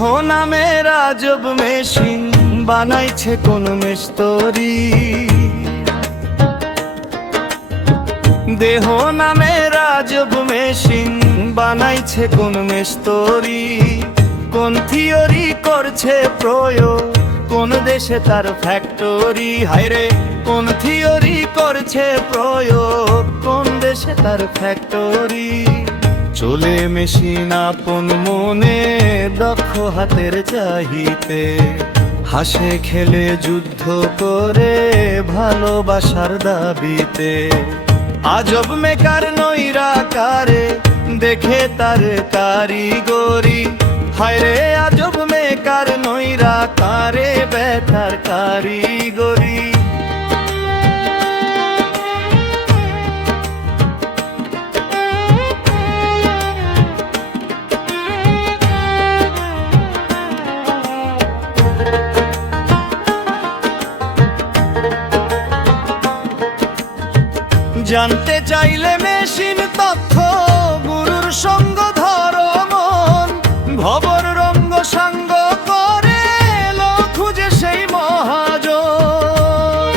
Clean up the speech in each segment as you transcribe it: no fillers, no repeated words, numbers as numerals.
দেহ নামের আজব মেশিন বানাইছে কোন মিস্ত্রি। দেহ নামের আজব মেশিন বানাইছে কোন মিস্ত্রি। কোন থিওরি করছে প্রয়োগ, কোন দেশে তার ফ্যাক্টরি। হায়রে কোন থিওরি করছে প্রয়োগ, কোন দেশে তার ফ্যাক্টরি। চলে মেশিন আপন মনে দক্ষ হাতের চাহিতে, হাসে খেলে যুদ্ধ করে ভালোবাসার দাবিতে। আজব মেকার নৈরাকারে দেখে তার কারিগরি। হায়রে আজব মেকার নৈরাকারে বেতার কারিগরি। জানতে চাইলে মেশিন তথ্য, গুরুর সঙ্গ ধরো মন। ভবর রঙ্গ সাঙ্গ করে লো খুঁজে সেই মহাজন।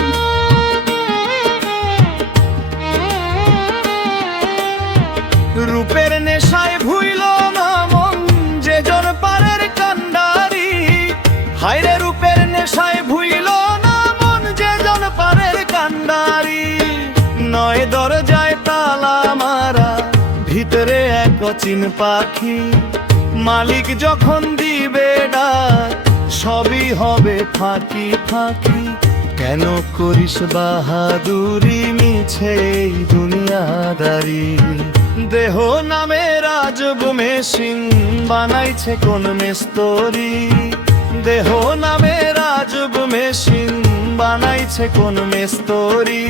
রূপের নেশায় ভুইল না মন যে জন পারের কান্ডারি। হায়রে রূপের নেশায় ভুইল না মন যে জন পারের কান্ডারি। নয় দরজায় তালা মারা, ভিতরে এক অচিন পাখি। মালিক যখন দিবে ডাক, সবই হবে ফাঁকি ফাঁকি। কেন করিস বাহাদুরি, মিছে এই দুনিয়াদারি। দেহ নামের আজব মেশিন বানাইছে কোন মিস্ত্রি। দেহ নামের আজব মেশিন বানাইছে কোন মিস্ত্রি।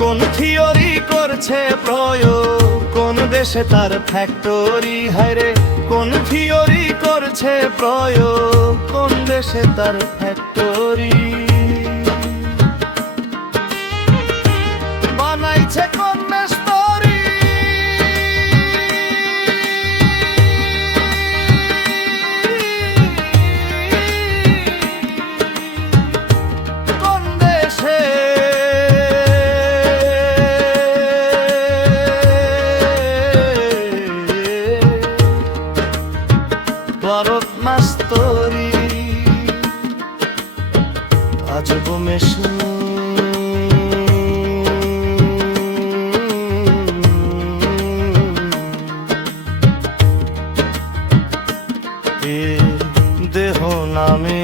কোন থিওরি করছে প্রয়োগ, কোন দেশে তার ফ্যাক্টরি। হায়রে কোন থিওরি করছে প্রয়োগ, কোন দেশে তার ফ্যাক্টরি। বানাইছে কোন মিস্ত্রি, কোন দেশে। ভারত মাস্তরি আজব মেশিন। দেহ নামে